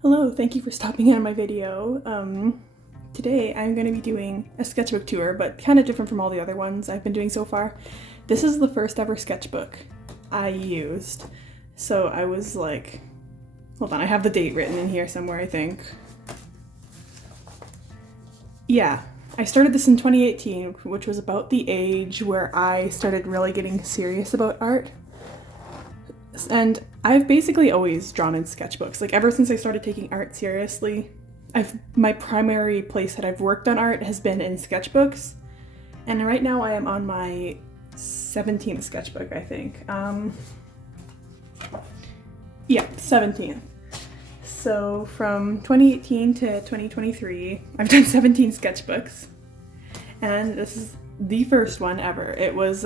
Hello, thank you for stopping in on my video. Today I'm going to be doing a sketchbook tour, but kind of different from all the other ones I've been doing so far. This is the first ever sketchbook I used. So I was like, hold on, I have the date written in here somewhere, I think. Yeah, I started this in 2018, which was about the age where I started really getting serious about art. And I've basically always drawn in sketchbooks. Like ever since I started taking art seriously, my primary place that I've worked on art has been in sketchbooks. And right now I am on my 17th sketchbook, I think. Yeah, 17th. So from 2018 to 2023, I've done 17 sketchbooks. And this is the first one ever. It was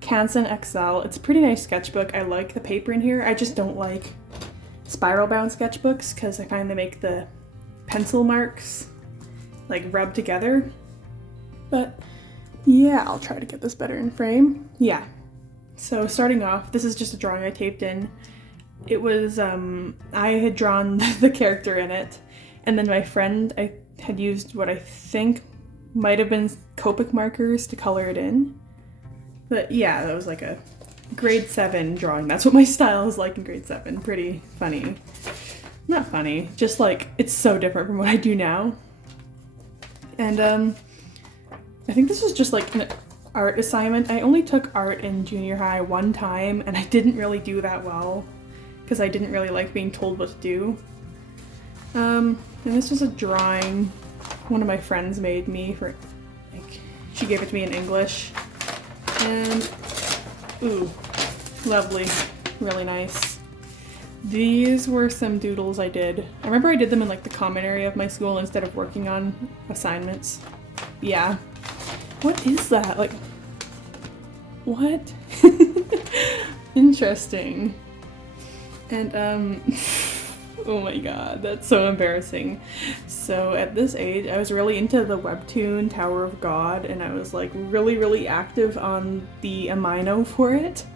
Canson XL. It's a pretty nice sketchbook. I like the paper in here. I just don't like spiral bound sketchbooks because I find they make the pencil marks like rub together. But yeah, I'll try to get this better in frame. Yeah. So starting off, this is just a drawing I taped in. It was, I had drawn the character in it, and then my friend, I had used what I think might have been Copic markers to color it in. But yeah, that was like a grade 7 drawing. That's what my style is like in grade 7. Pretty funny. Not funny, just like it's so different from what I do now. And I think this was just like an art assignment. I only took art in junior high one time, and I didn't really do that well because I didn't really like being told what to do. And this was a drawing one of my friends made me for, like, she gave it to me in English. And, ooh, lovely, really nice. These were some doodles I did. I remember I did them in like the common area of my school instead of working on assignments. Yeah. What is that? Like, what? Interesting. And, oh my god, that's so embarrassing. So at this age, I was really into the webtoon Tower of God, and I was like really active on the amino for it.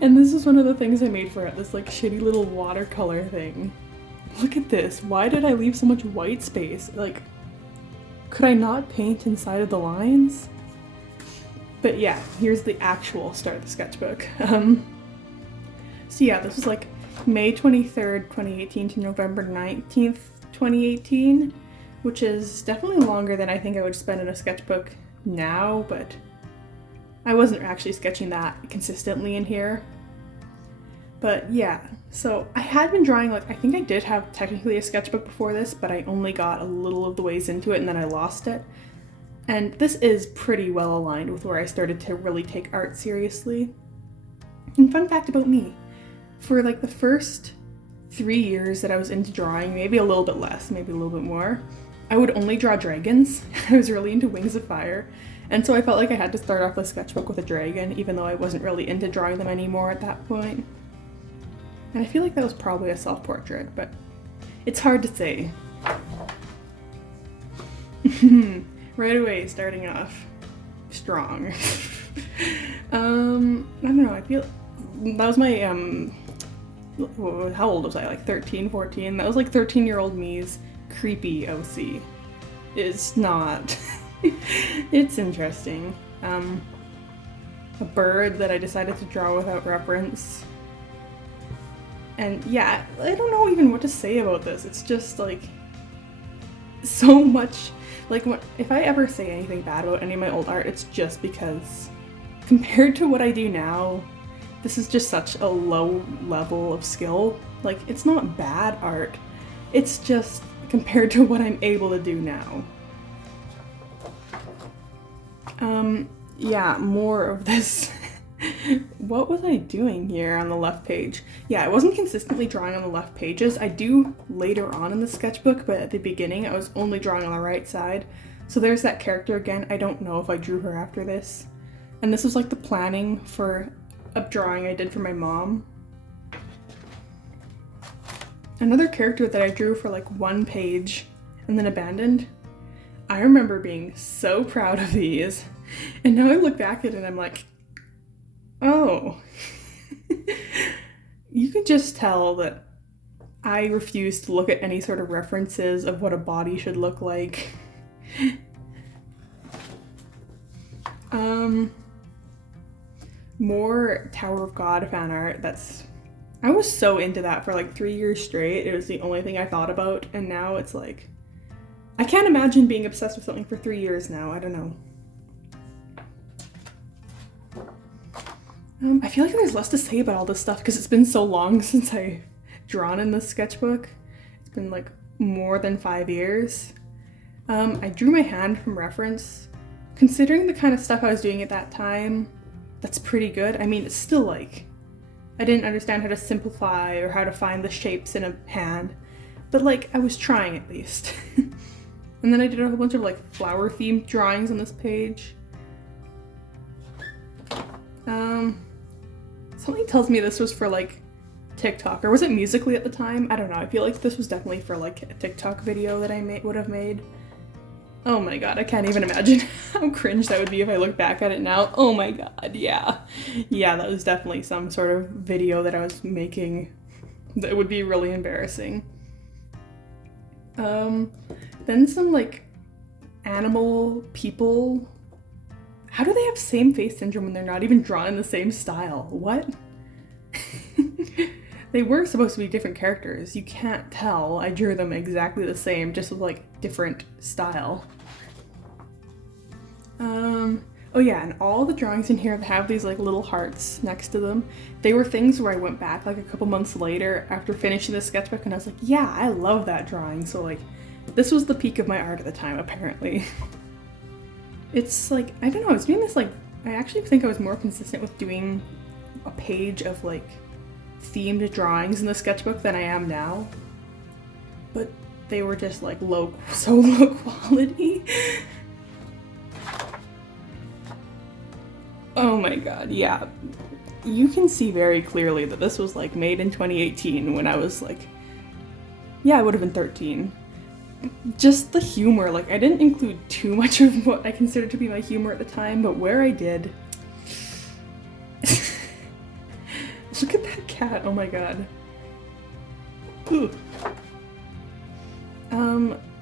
And this is one of the things I made for it, this like shitty little watercolor thing. Look at this. Why did I leave so much white space? Like, could I not paint inside of the lines? But yeah, here's the actual start of the sketchbook. So yeah, this was like May 23rd, 2018 to November 19th, 2018, which is definitely longer than I think I would spend in a sketchbook now, but I wasn't actually sketching that consistently in here. But yeah, so I had been drawing, like, I think I did have technically a sketchbook before this, but I only got a little of the ways into it and then I lost it. And this is pretty well aligned with where I started to really take art seriously. And fun fact about me, for like the first 3 years that I was into drawing, maybe a little bit less, maybe a little bit more, I would only draw dragons. I was really into Wings of Fire, and so I felt like I had to start off the sketchbook with a dragon, even though I wasn't really into drawing them anymore at that point. And I feel like that was probably a self-portrait, but it's hard to say. Right away, starting off strong. I don't know, I feel that was my how old was I? Like 13, 14? That was like 13-year-old me's creepy OC. It's not. It's interesting. A bird that I decided to draw without reference. And yeah, I don't know even what to say about this. It's just like so much. Like, if I ever say anything bad about any of my old art, it's just because compared to what I do now, this is just such a low level of skill. Like, it's not bad art. It's just compared to what I'm able to do now. Yeah, more of this. What was I doing here on the left page? Yeah, I wasn't consistently drawing on the left pages. I do later on in the sketchbook, but at the beginning I was only drawing on the right side. So there's that character again. I don't know if I drew her after this. And this was like the planning for a drawing I did for my mom. Another character that I drew for like one page and then abandoned. I remember being so proud of these. And now I look back at it and I'm like, oh. You can just tell that I refuse to look at any sort of references of what a body should look like. More Tower of God fan art. I was so into that for like 3 years straight. It was the only thing I thought about, and now it's like, I can't imagine being obsessed with something for 3 years now. I don't know. I feel like there's less to say about all this stuff because it's been so long since I've drawn in this sketchbook. It's been like more than 5 years. I drew my hand from reference. Considering the kind of stuff I was doing at that time, that's pretty good. I mean, it's still like, I didn't understand how to simplify or how to find the shapes in a hand, but like, I was trying at least. And then I did a whole bunch of like flower themed drawings on this page. Something tells me this was for like TikTok, or was it Musical.ly at the time? I don't know. I feel like this was definitely for like a TikTok video that I would have made. Oh my god, I can't even imagine how cringe that would be if I look back at it now. Oh my god, yeah. Yeah, that was definitely some sort of video that I was making that would be really embarrassing. Then some like animal people. How do they have same face syndrome when they're not even drawn in the same style? What? They were supposed to be different characters. You can't tell. I drew them exactly the same, just with like different style. Oh yeah, and all the drawings in here have these like little hearts next to them. They were things where I went back like a couple months later after finishing the sketchbook and I was like, yeah, I love that drawing. So like, this was the peak of my art at the time, apparently. It's like, I don't know, I was doing this like, I actually think I was more consistent with doing a page of like themed drawings in the sketchbook than I am now. But they were just like so low quality. Oh my god, yeah. You can see very clearly that this was like made in 2018 when I was like, yeah, I would have been 13. Just the humor, like I didn't include too much of what I considered to be my humor at the time, but where I did. Look at that cat, oh my god. Ooh.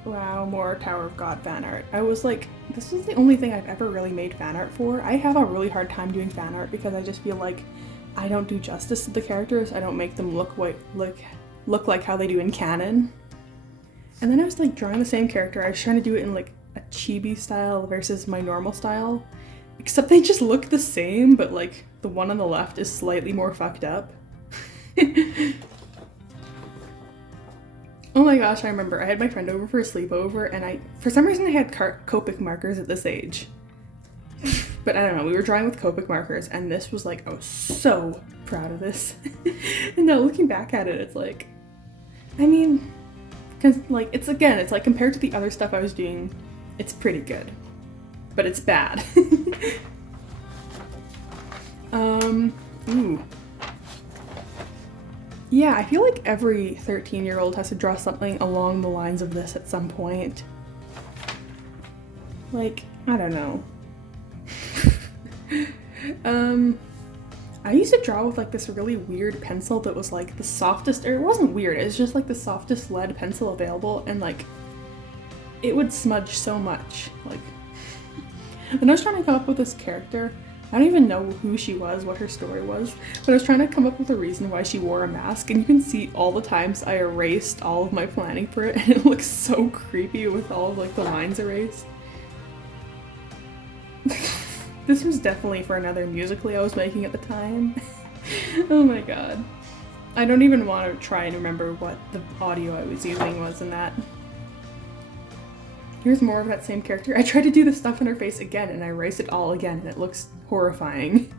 Wow, more Tower of God fan art. I was like, this is the only thing I've ever really made fan art for. I have a really hard time doing fan art because I just feel like I don't do justice to the characters. I don't make them look like how they do in canon. And then I was like drawing the same character. I was trying to do it in like a chibi style versus my normal style. Except they just look the same, but like the one on the left is slightly more fucked up. Oh my gosh, I remember. I had my friend over for a sleepover and for some reason I had Copic markers at this age. But I don't know, we were drawing with Copic markers and this was like, I was so proud of this. And now looking back at it, it's like, I mean, because like, it's like compared to the other stuff I was doing, it's pretty good. But it's bad. Ooh. Yeah, I feel like every 13-year-old has to draw something along the lines of this at some point. Like, I don't know. I used to draw with like this really weird pencil that was like the softest, or it wasn't weird, it was just like the softest lead pencil available, and like, it would smudge so much. Like, when I was trying to come up with this character, I don't even know who she was, what her story was, but I was trying to come up with a reason why she wore a mask, and you can see all the times I erased all of my planning for it, and it looks so creepy with all of like the lines erased. This was definitely for another Musical.ly I was making at the time. Oh my god. I don't even want to try and remember what the audio I was using was in that. Here's more of that same character. I tried to do the stuff in her face again and I erased it all again and it looks horrifying.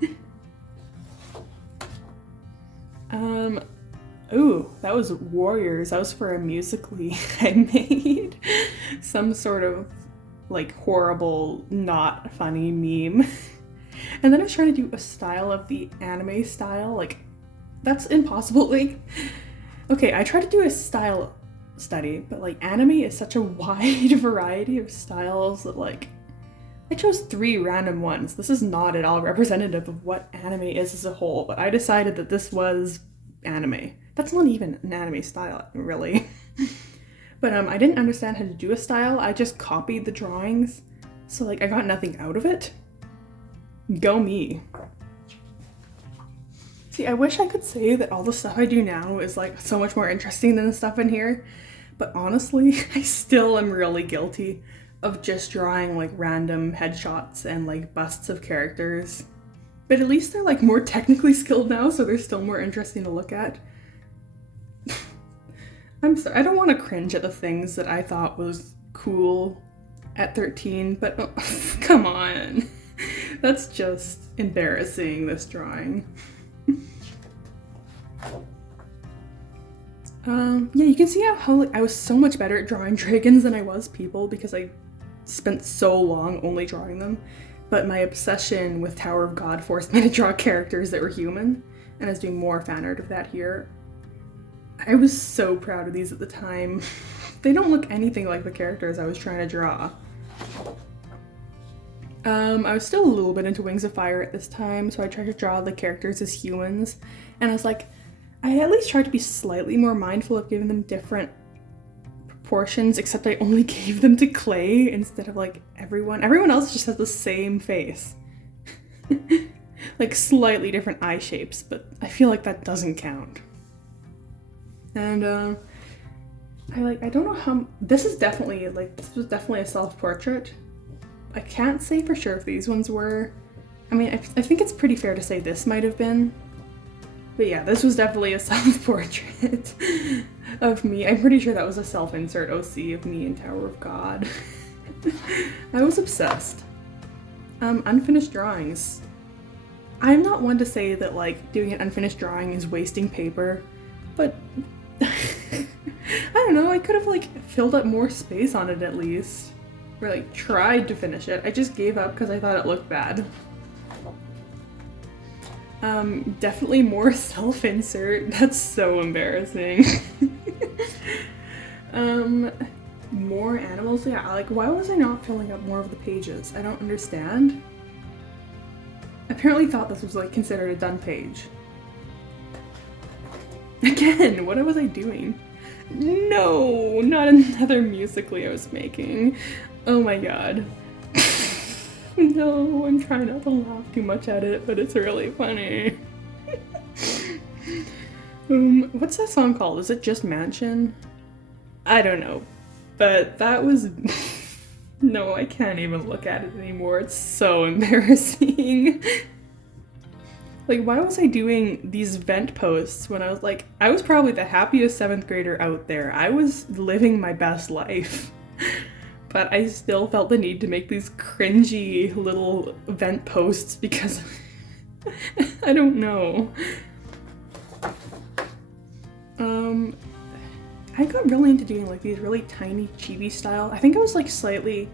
Ooh, that was Warriors. That was for a Musical.ly I made. Some sort of like horrible, not funny meme. And then I was trying to do a style of the anime style. Like, that's impossible. Like, okay, I tried to do a style study, but like anime is such a wide variety of styles that like I chose 3 random ones. This is not at all representative of what anime is as a whole, but I decided that this was anime. That's not even an anime style, really. But I didn't understand how to do a style. I just copied the drawings. So like I got nothing out of it. Go me. See, I wish I could say that all the stuff I do now is like so much more interesting than the stuff in here. But honestly, I still am really guilty of just drawing like random headshots and like busts of characters. But at least they're like more technically skilled now, so they're still more interesting to look at. I'm sorry, I don't want to cringe at the things that I thought was cool at 13, but oh, come on. That's just embarrassing, this drawing. Yeah, you can see how like, I was so much better at drawing dragons than I was people because I spent so long only drawing them. But my obsession with Tower of God forced me to draw characters that were human, and I was doing more fan art of that here. I was so proud of these at the time. They don't look anything like the characters I was trying to draw. I was still a little bit into Wings of Fire at this time, so I tried to draw the characters as humans, and I was like, I at least tried to be slightly more mindful of giving them different proportions, except I only gave them to clay instead of like everyone. Everyone else just has the same face. Like slightly different eye shapes, but I feel like that doesn't count. And I don't know how, this was definitely a self-portrait. I can't say for sure if these ones were. I mean, I think it's pretty fair to say this might have been. But yeah, this was definitely a self-portrait of me. I'm pretty sure that was a self-insert OC of me in Tower of God. I was obsessed. Unfinished drawings. I'm not one to say that like doing an unfinished drawing is wasting paper, but I don't know, I could have like filled up more space on it at least. Or like tried to finish it. I just gave up because I thought it looked bad. Definitely more self-insert. That's so embarrassing. More animals. Yeah, like why was I not filling up more of the pages? I don't understand. I apparently thought this was like considered a done page. Again, what was I doing? No, not another Musical.ly I was making. Oh my god. No, I'm trying not to laugh too much at it, but it's really funny. What's that song called? Is it just Mansion? I don't know, but that was... No, I can't even look at it anymore. It's so embarrassing. Like, why was I doing these vent posts when I was like, I was probably the happiest 7th grader out there. I was living my best life. But I still felt the need to make these cringy little vent posts because I don't know. I got really into doing like these really tiny chibi style. I think I was like slightly,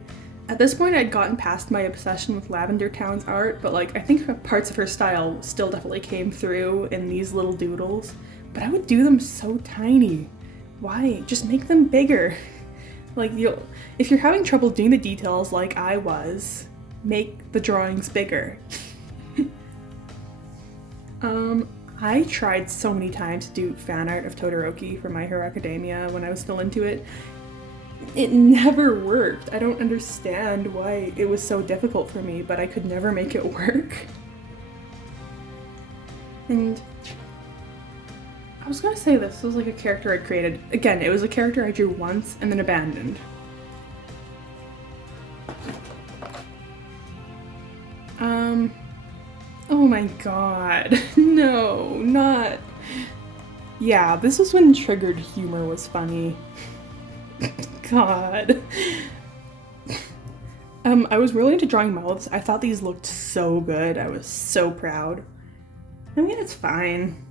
at this point I'd gotten past my obsession with Lavender Town's art, but like I think parts of her style still definitely came through in these little doodles. But I would do them so tiny. Why? Just make them bigger. Like, if you're having trouble doing the details like I was, make the drawings bigger. I tried so many times to do fan art of Todoroki for My Hero Academia when I was still into it. It never worked. I don't understand why it was so difficult for me, but I could never make it work. And I was gonna say this was like a character I created. Again, it was a character I drew once and then abandoned. Oh my god. No, not... Yeah, this was when triggered humor was funny. God. I was really into drawing mouths. I thought these looked so good. I was so proud. I mean, it's fine,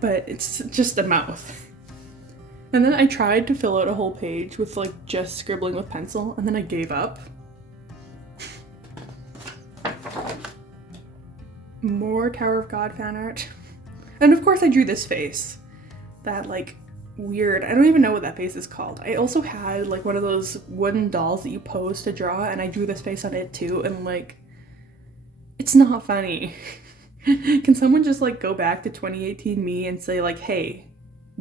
but it's just a mouth. And then I tried to fill out a whole page with like just scribbling with pencil, and then I gave up. More Tower of God fan art. And of course I drew this face. That like weird, I don't even know what that face is called. I also had like one of those wooden dolls that you pose to draw, and I drew this face on it too, and like, it's not funny. Can someone just like go back to 2018 me and say like, hey,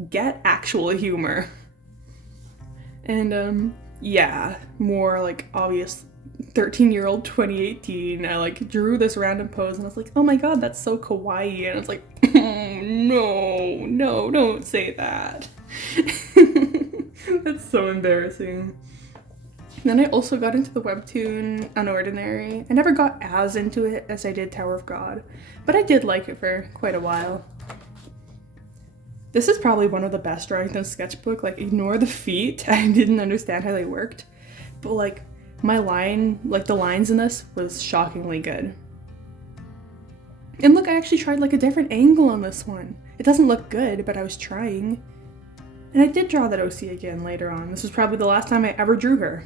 get actual humor. And yeah, more like obvious 13-year-old 2018. I like drew this random pose and I was like, oh my god, that's so kawaii. And I was like, oh, no, don't say that. That's so embarrassing. Then I also got into the webtoon Unordinary. I never got as into it as I did Tower of God, but I did like it for quite a while. This is probably one of the best drawings in Sketchbook. Like, ignore the feet. I didn't understand how they worked. But like, the lines in this was shockingly good. And look, I actually tried like a different angle on this one. It doesn't look good, but I was trying. And I did draw that OC again later on. This was probably the last time I ever drew her.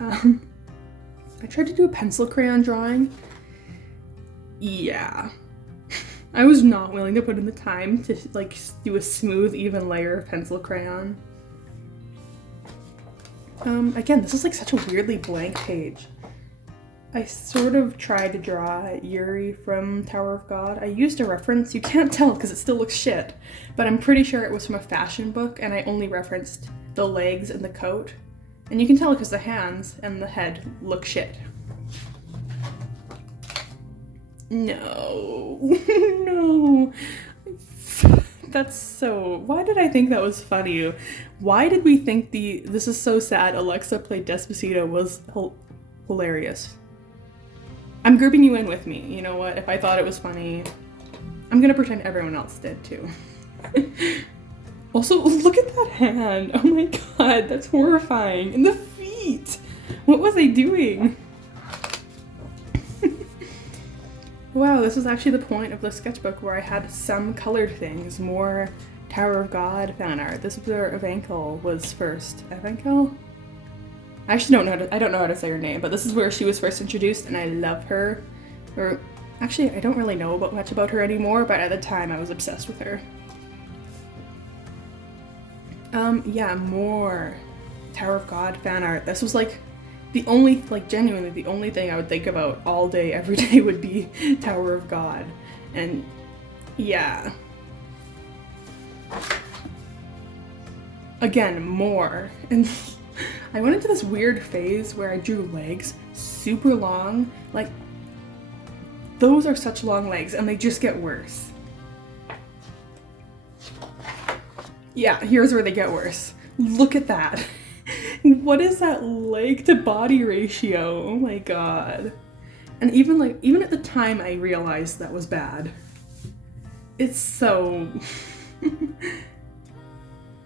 I tried to do a pencil crayon drawing. Yeah. I was not willing to put in the time to like do a smooth, even layer of pencil crayon. Again, this is like such a weirdly blank page. I sort of tried to draw Yuri from Tower of God. I used a reference. You can't tell because it still looks shit, but I'm pretty sure it was from a fashion book and I only referenced the legs and the coat. And you can tell because the hands and the head look shit. No, no. That's so, why did I think that was funny? Why did we think this is so sad, Alexa played Despacito was hilarious? I'm grouping you in with me. You know what? If I thought it was funny, I'm gonna pretend everyone else did too. Also, look at that hand. Oh my god, that's horrifying. And the feet. What was I doing? Wow, this is actually the point of the sketchbook where I had some colored things, more Tower of God fan art. This is where Evankel was first. Evankel? I actually I don't know how to say her name, but this is where she was first introduced and I love her. Or actually, I don't really know much about her anymore, but at the time I was obsessed with her. Yeah, more Tower of God fan art. This was like the only, like genuinely the only thing I would think about all day, every day would be Tower of God. And yeah. Again, more. And I went into this weird phase where I drew legs super long. Like, those are such long legs and they just get worse. Yeah, here's where they get worse. Look at that. What is that leg to body ratio? Oh my god. And even at the time I realized that was bad. It's so...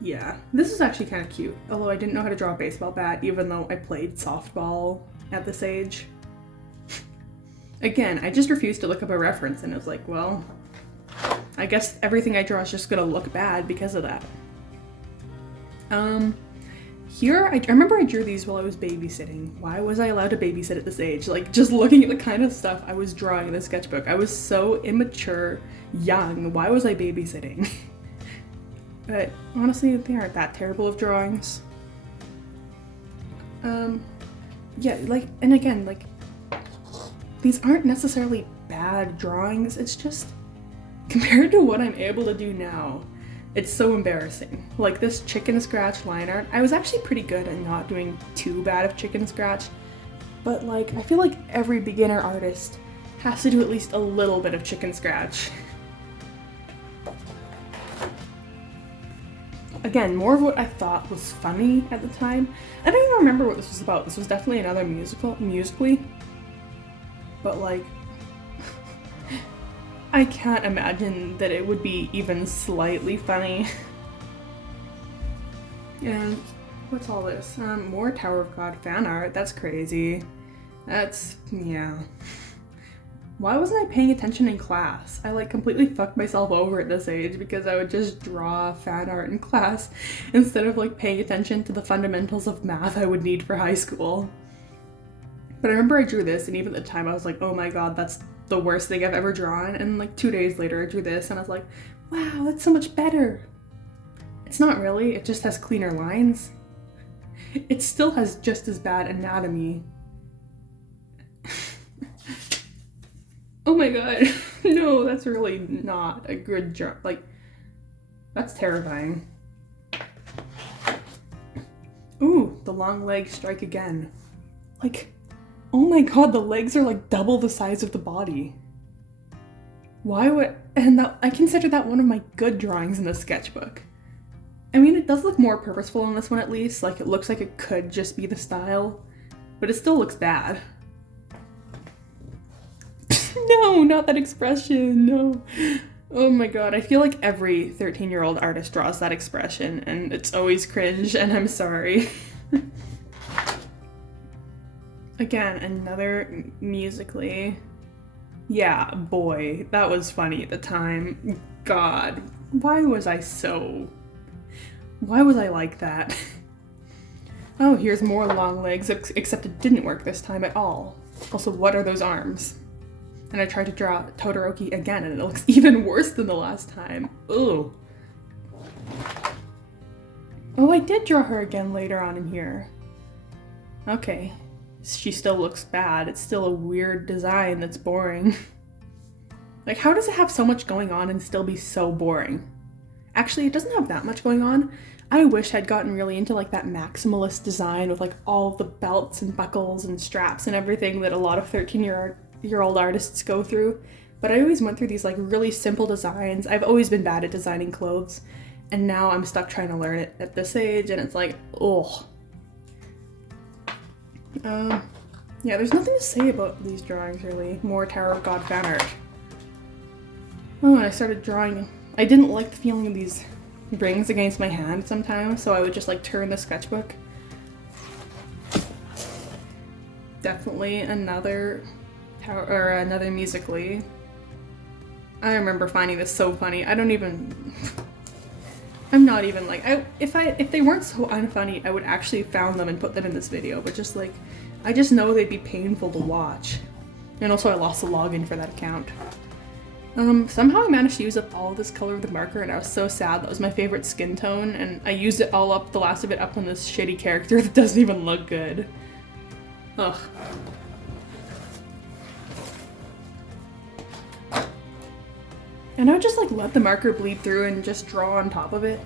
Yeah, this is actually kind of cute. Although I didn't know how to draw a baseball bat, even though I played softball at this age. Again, I just refused to look up a reference and it was like, well, I guess everything I draw is just gonna look bad because of that. Here, I remember I drew these while I was babysitting. Why was I allowed to babysit at this age? Like, just looking at the kind of stuff I was drawing in the sketchbook. I was so immature, young. Why was I babysitting? But honestly, they aren't that terrible of drawings. Yeah, like, and again, like, these aren't necessarily bad drawings. It's just, compared to what I'm able to do now, it's so embarrassing. Like this chicken scratch line art, I was actually pretty good at not doing too bad of chicken scratch, but like, I feel like every beginner artist has to do at least a little bit of chicken scratch. Again, more of what I thought was funny at the time. I don't even remember what this was about. This was definitely another musically, but like, I can't imagine that it would be even slightly funny. And what's all this? More Tower of God fan art. That's crazy. That's, yeah. Why wasn't I paying attention in class? I like completely fucked myself over at this age because I would just draw fan art in class instead of like paying attention to the fundamentals of math I would need for high school. But I remember I drew this and even at the time I was like, oh my god, that's the worst thing I've ever drawn. And like 2 days later I drew this and I was like, wow, that's so much better. It's not really, it just has cleaner lines. It still has just as bad anatomy. Oh my god, no, that's really not a good job. Like, That's terrifying. Ooh, the long legs strike again. Like, oh my god, the legs are like double the size of the body. Why would, and that, I consider that one of my good drawings in the sketchbook. I mean, it does look more purposeful in this one at least, like it looks like it could just be the style, but it still looks bad. No, not that expression, no. Oh my god, I feel like every 13-year-old artist draws that expression, and it's always cringe, and I'm sorry. Again, another musically. Yeah, boy, that was funny at the time. God, why was I like that? Oh, here's more long legs, except it didn't work this time at all. Also, what are those arms? And I tried to draw Todoroki again, and it looks even worse than the last time. Ugh. Oh, I did draw her again later on in here. Okay. She still looks bad. It's still a weird design that's boring. Like, how does it have so much going on and still be so boring? Actually, it doesn't have that much going on. I wish I'd gotten really into like that maximalist design with like all the belts and buckles and straps and everything that a lot of 13-year-old artists go through. But I always went through these like really simple designs. I've always been bad at designing clothes, and now I'm stuck trying to learn it at this age, and it's like, ugh. Yeah, there's nothing to say about these drawings really. More Tower of God fan art. Oh, and I started drawing. I didn't like the feeling of these rings against my hand sometimes, so I would just like turn the sketchbook. Definitely another another musically. I remember finding this so funny. I'm not even like, if they weren't so unfunny, I would actually have found them and put them in this video, but just like, I just know they'd be painful to watch. And also I lost the login for that account. Somehow I managed to use up all of this color with the marker, and I was so sad. That was my favorite skin tone, and I used it all up, the last of it up on this shitty character that doesn't even look good. Ugh. And I would just like let the marker bleed through and just draw on top of it.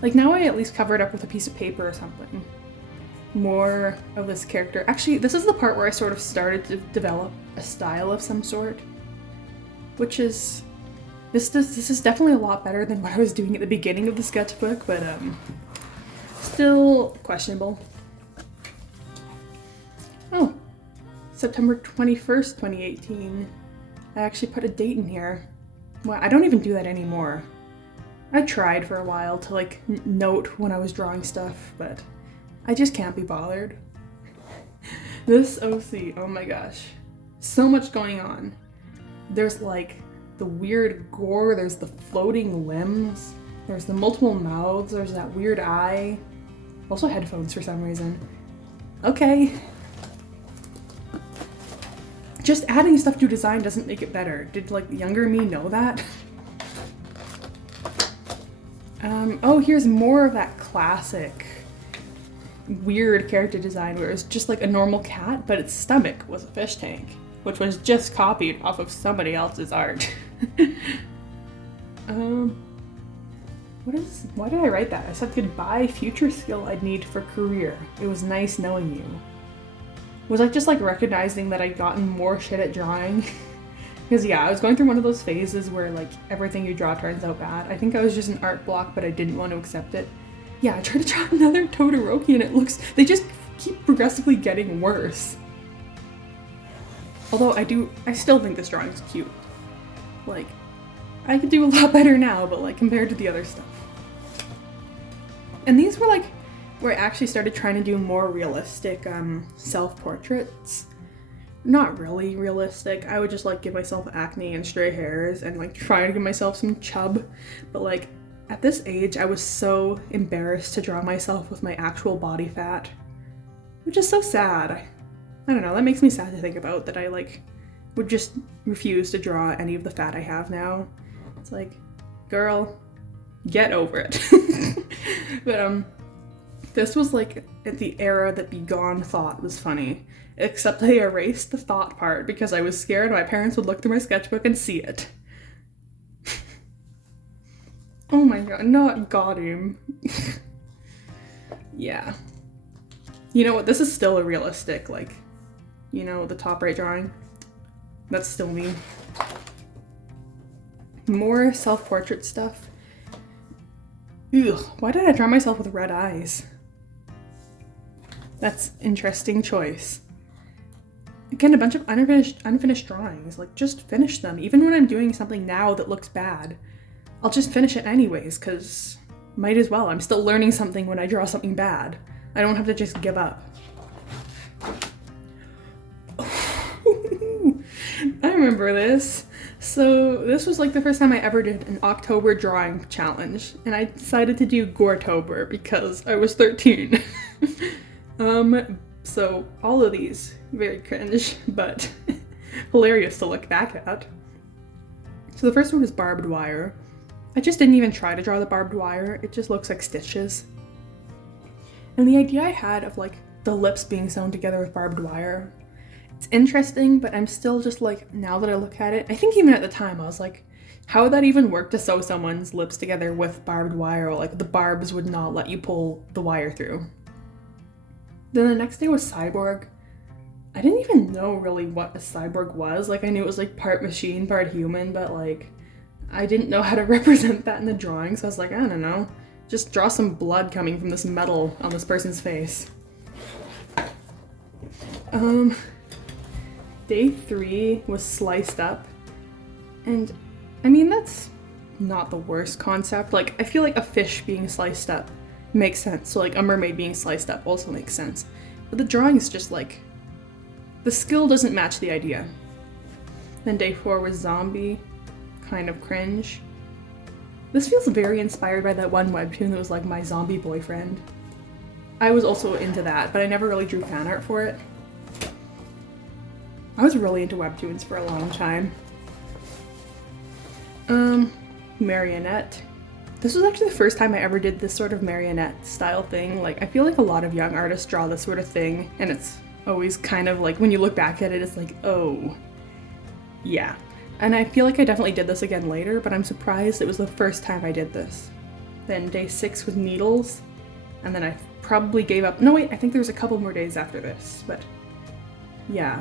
Like now I at least cover it up with a piece of paper or something. More of this character. Actually, this is the part where I sort of started to develop a style of some sort. Which is, this is definitely a lot better than what I was doing at the beginning of the sketchbook, but still questionable. Oh, September 21st, 2018. I actually put a date in here. Well, I don't even do that anymore. I tried for a while to like note when I was drawing stuff, but I just can't be bothered. This OC, oh my gosh. So much going on. There's like the weird gore, there's the floating limbs, there's the multiple mouths, there's that weird eye. Also headphones for some reason. Okay. Just adding stuff to design doesn't make it better. Did like younger me know that? Oh, here's more of that classic weird character design where it's just like a normal cat, but its stomach was a fish tank, which was just copied off of somebody else's art. Why did I write that? I said goodbye, future skill I'd need for career. It was nice knowing you. Was I just like recognizing that I'd gotten more shit at drawing? Because yeah, I was going through one of those phases where like everything you draw turns out bad. I think I was just an art block, but I didn't want to accept it. Yeah, I tried to draw another Todoroki and they just keep progressively getting worse. Although I still think this drawing is cute. Like, I could do a lot better now, but like compared to the other stuff. And these were like, where I actually started trying to do more realistic self-portraits. Not really realistic. I would just like give myself acne and stray hairs and like try to give myself some chub. But like at this age, I was so embarrassed to draw myself with my actual body fat, which is so sad. I don't know, that makes me sad to think about, that I like would just refuse to draw any of the fat I have now. It's like, girl, get over it. But this was like at the era that Begone thought was funny, except I erased the thought part because I was scared my parents would look through my sketchbook and see it. Oh my god, not got him. Yeah. You know what, this is still a realistic, like, you know, the top right drawing. That's still me. More self-portrait stuff. Ugh, why did I draw myself with red eyes? That's interesting choice. Again, a bunch of unfinished drawings. Like, just finish them. Even when I'm doing something now that looks bad, I'll just finish it anyways, because might as well. I'm still learning something when I draw something bad. I don't have to just give up. I remember this. So this was like the first time I ever did an October drawing challenge, and I decided to do Goretober because I was 13. So all of these, very cringe, but hilarious to look back at. So the first one is barbed wire. I just didn't even try to draw the barbed wire, it just looks like stitches. And the idea I had of like the lips being sewn together with barbed wire, it's interesting, but I'm still just like, now that I look at it, I think even at the time I was like, how would that even work to sew someone's lips together with barbed wire? Or like the barbs would not let you pull the wire through. Then the next day was cyborg. I didn't even know really what a cyborg was. Like, I knew it was like part machine, part human, but like I didn't know how to represent that in the drawing, so I was like, I don't know. Just draw some blood coming from this metal on this person's face. Day 3 was sliced up. And I mean, that's not the worst concept. Like, I feel like a fish being sliced up makes sense. So like a mermaid being sliced up also makes sense. But the drawing is just like, the skill doesn't match the idea. Then day 4 was zombie, kind of cringe. This feels very inspired by that one webtoon that was like My Zombie Boyfriend. I was also into that, but I never really drew fan art for it. I was really into webtoons for a long time. Marionette. This was actually the first time I ever did this sort of marionette style thing. Like, I feel like a lot of young artists draw this sort of thing, and it's always kind of like, when you look back at it, it's like, oh, yeah. And I feel like I definitely did this again later, but I'm surprised it was the first time I did this. Then day 6 was needles, and then I probably gave up. No, wait, I think there was a couple more days after this, but yeah.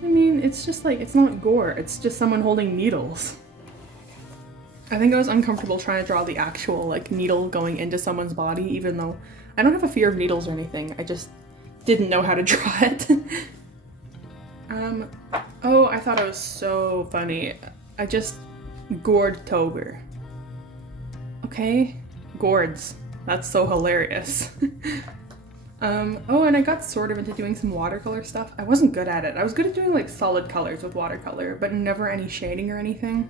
I mean, it's just like, it's not gore, it's just someone holding needles. I think I was uncomfortable trying to draw the actual like needle going into someone's body, even though I don't have a fear of needles or anything. I just didn't know how to draw it. Oh, I thought it was so funny. I just gored Tober. Okay, gourds. That's so hilarious. Oh, and I got sort of into doing some watercolor stuff. I wasn't good at it. I was good at doing like solid colors with watercolor, but never any shading or anything.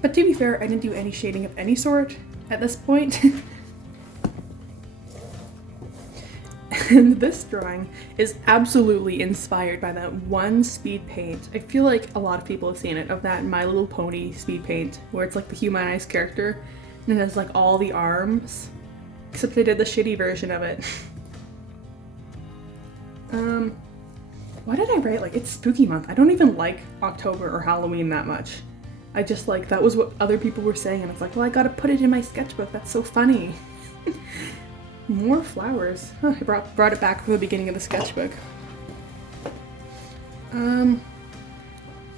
But to be fair, I didn't do any shading of any sort at this point. And this drawing is absolutely inspired by that one speed paint. I feel like a lot of people have seen it, of that My Little Pony speed paint, where it's like the humanized character, and it has like all the arms, except they did the shitty version of it. Why did I write like, it's spooky month? I don't even like October or Halloween that much. I just like, that was what other people were saying, and it's like, well, I gotta put it in my sketchbook, that's so funny. More flowers. Huh, I brought it back from the beginning of the sketchbook.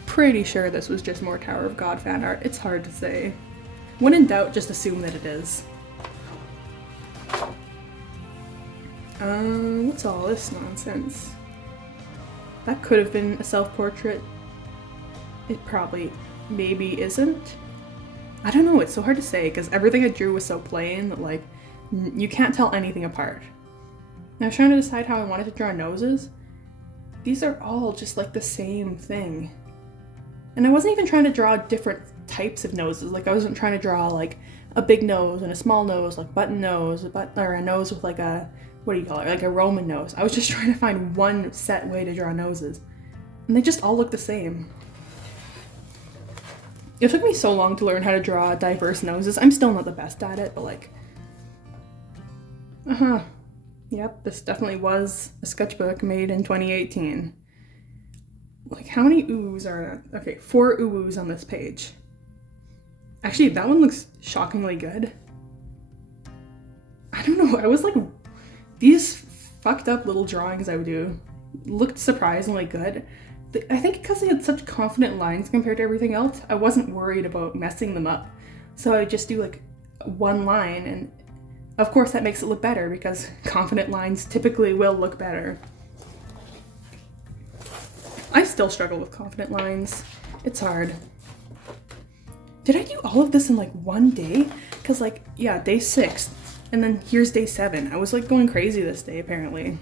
Pretty sure this was just more Tower of God fan art. It's hard to say. When in doubt, just assume that it is. What's all this nonsense? That could have been a self-portrait. It probably maybe isn't. I don't know, it's so hard to say because everything I drew was so plain that like, you can't tell anything apart. And I was trying to decide how I wanted to draw noses. These are all just like the same thing. And I wasn't even trying to draw different types of noses. Like, I wasn't trying to draw like a big nose and a small nose, like button nose, or a nose with like a, what do you call it, like a Roman nose. I was just trying to find one set way to draw noses. And they just all look the same. It took me so long to learn how to draw diverse noses. I'm still not the best at it, but like, yep, this definitely was a sketchbook made in 2018. Like, how many oohs are there? Okay, 4 oohs on this page. Actually, that one looks shockingly good. I don't know, I was like, these fucked up little drawings I would do looked surprisingly good. I think because they had such confident lines compared to everything else, I wasn't worried about messing them up. So I would just do like one line, and of course that makes it look better because confident lines typically will look better. I still struggle with confident lines. It's hard. Did I do all of this in like one day? Because like, yeah, day 6, and then here's day 7. I was like going crazy this day apparently.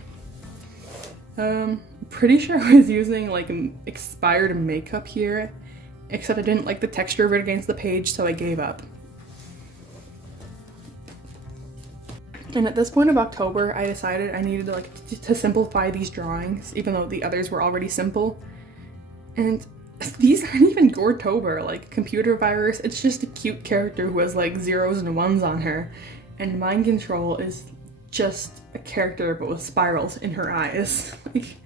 Pretty sure I was using like expired makeup here, except I didn't like the texture of it against the page, so I gave up. And at this point of October, I decided I needed to simplify these drawings, even though the others were already simple. And these aren't even Goretober, like computer virus. It's just a cute character who has like 0s and 1s on her. And mind control is just a character but with spirals in her eyes. Like,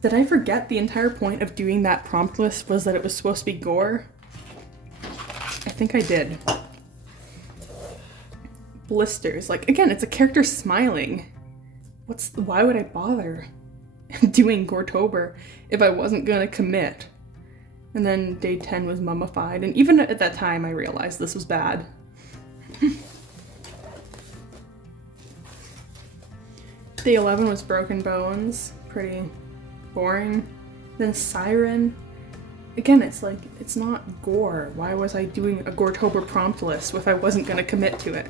did I forget the entire point of doing that prompt list was that it was supposed to be gore? I think I did. Blisters. Like, again, it's a character smiling. Why would I bother doing Goretober if I wasn't gonna commit? And then day 10 was mummified, and even at that time I realized this was bad. Day 11 was broken bones. Pretty boring. Then siren. Again, it's like, it's not gore. Why was I doing a Goretober prompt list if I wasn't gonna commit to it?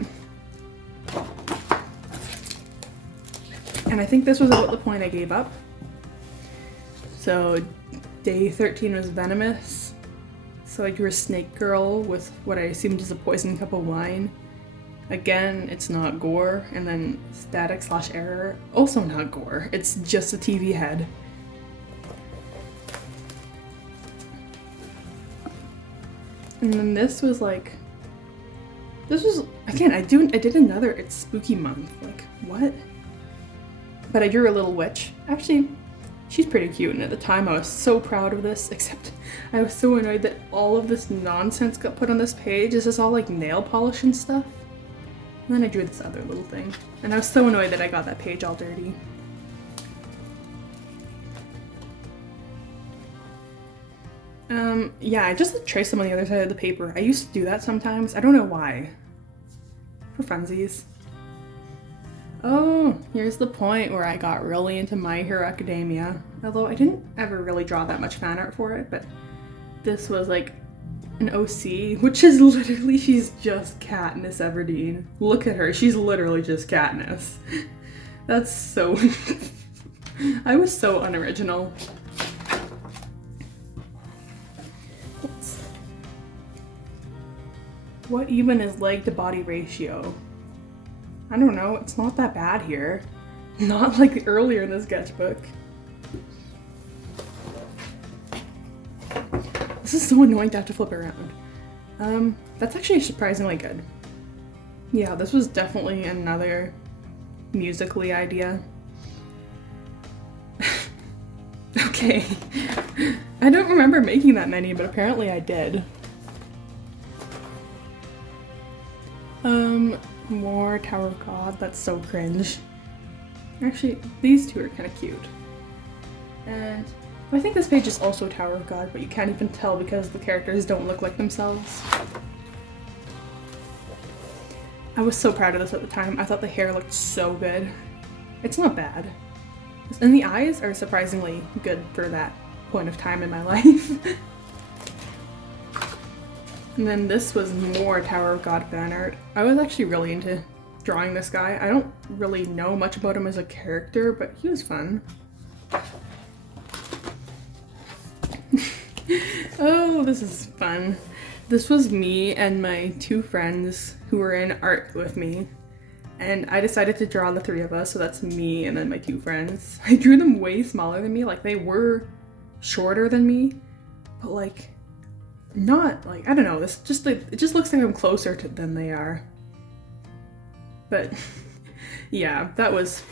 And I think this was about the point I gave up. So day 13 was venomous. So I drew a snake girl with what I assumed is a poison cup of wine. Again, it's not gore. And then static/error, also not gore. It's just a TV head. And then this was like, again, I did another It's Spooky Month. Like, what? But I drew a little witch. Actually, she's pretty cute, and at the time I was so proud of this, except I was so annoyed that all of this nonsense got put on this page. This is all like nail polish and stuff. And then I drew this other little thing, and I was so annoyed that I got that page all dirty. Yeah, I just traced them on the other side of the paper. I used to do that sometimes. I don't know why. For funsies. Oh, here's the point where I got really into My Hero Academia. Although I didn't ever really draw that much fan art for it, but this was like an OC, which is literally, she's just Katniss Everdeen. Look at her, she's literally just Katniss. That's so... I was so unoriginal. What even is leg to body ratio? I don't know, it's not that bad here. Not like earlier in the sketchbook. This is so annoying to have to flip around. That's actually surprisingly good. Yeah, this was definitely another Musical.ly idea. Okay. I don't remember making that many, but apparently I did. More Tower of God, that's so cringe. Actually, these two are kind of cute. And I think this page is also Tower of God, but you can't even tell because the characters don't look like themselves. I was so proud of this at the time. I thought the hair looked so good. It's not bad. And the eyes are surprisingly good for that point of time in my life. And then this was more Tower of God fan art. I was actually really into drawing this guy. I don't really know much about him as a character, but he was fun. Oh, this is fun. This was me and my 2 friends who were in art with me. And I decided to draw the 3 of us, so that's me and then my 2 friends. I drew them way smaller than me, like they were shorter than me, but like not like, I don't know, it just looks like I'm closer to than they are. But yeah, that was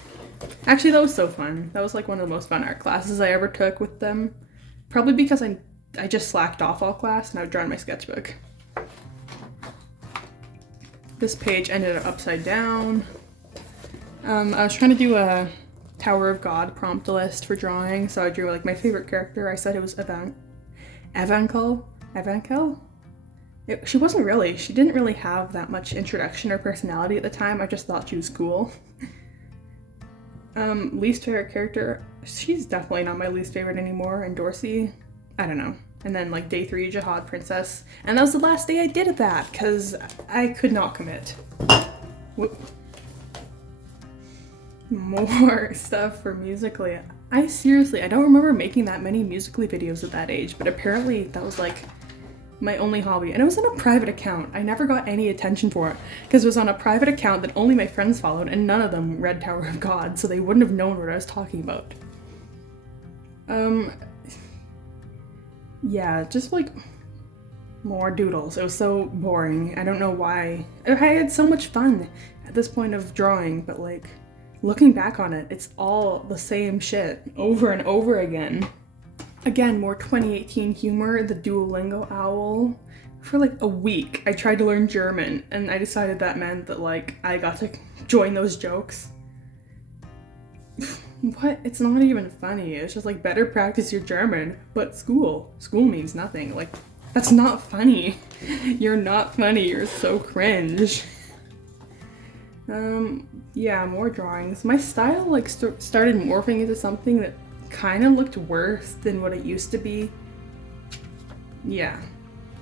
so fun. That was like one of the most fun art classes I ever took with them. Probably because I just slacked off all class and I would draw in my sketchbook. This page ended up upside down. I was trying to do a Tower of God prompt list for drawing, so I drew like my favorite character. I said it was Evankel. She wasn't really. She didn't really have that much introduction or personality at the time. I just thought she was cool. Least favorite character. She's definitely not my least favorite anymore. And Dorsey, I don't know. And then like day 3, Jihad Princess. And that was the last day I did that because I could not commit. Whoop. More stuff for Musical.ly. I don't remember making that many Musical.ly videos at that age, but apparently that was like my only hobby. And it was on a private account. I never got any attention for it because it was on a private account that only my friends followed, and none of them read Tower of God, so they wouldn't have known what I was talking about. Yeah, just like more doodles. It was so boring. I don't know why. I had so much fun at this point of drawing, but like looking back on it, it's all the same shit over and over again. Again, more 2018 humor, the Duolingo owl. For like a week, I tried to learn German, and I decided that meant that like I got to join those jokes. What? It's not even funny. It's just like better practice your German, but school means nothing. Like, that's not funny. You're not funny. You're so cringe. Yeah, more drawings. My style like started morphing into something that kind of looked worse than what it used to be. Yeah.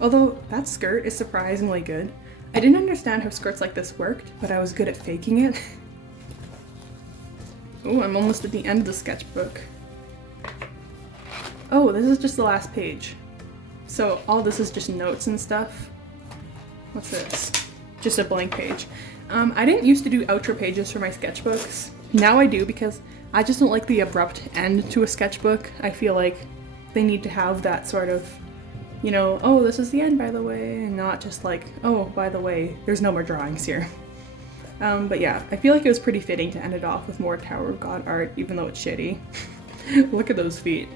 Although that skirt is surprisingly good. I didn't understand how skirts like this worked, but I was good at faking it. Oh, I'm almost at the end of the sketchbook. Oh, this is just the last page. So all this is just notes and stuff. What's this? Just a blank page. I didn't used to do outro pages for my sketchbooks. Now I do because I just don't like the abrupt end to a sketchbook. I feel like they need to have that sort of, you know, oh, this is the end, by the way, and not just like, oh, by the way, there's no more drawings here. But yeah, I feel like it was pretty fitting to end it off with more Tower of God art, even though it's shitty. Look at those feet.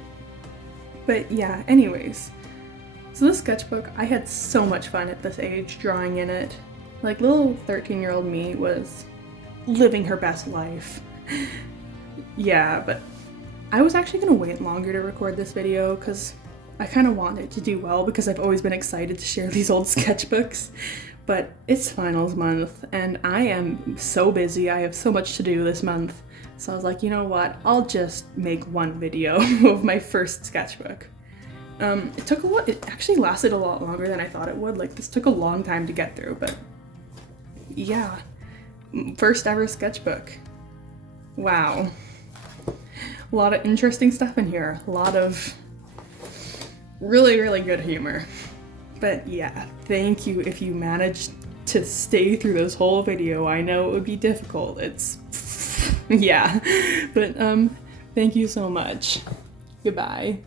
But yeah, anyways. So this sketchbook, I had so much fun at this age drawing in it. Like, little 13-year-old me was living her best life. Yeah, but I was actually gonna wait longer to record this video because I kind of want it to do well because I've always been excited to share these old sketchbooks. But it's finals month and I am so busy. I have so much to do this month. So I was like, you know what? I'll just make one video of my first sketchbook. It took a lot. It actually lasted a lot longer than I thought it would. Like, this took a long time to get through, but yeah. First ever sketchbook. Wow. A lot of interesting stuff in here. A lot of really, really good humor. But yeah, thank you if you managed to stay through this whole video. I know it would be difficult. It's, yeah. But thank you so much. Goodbye.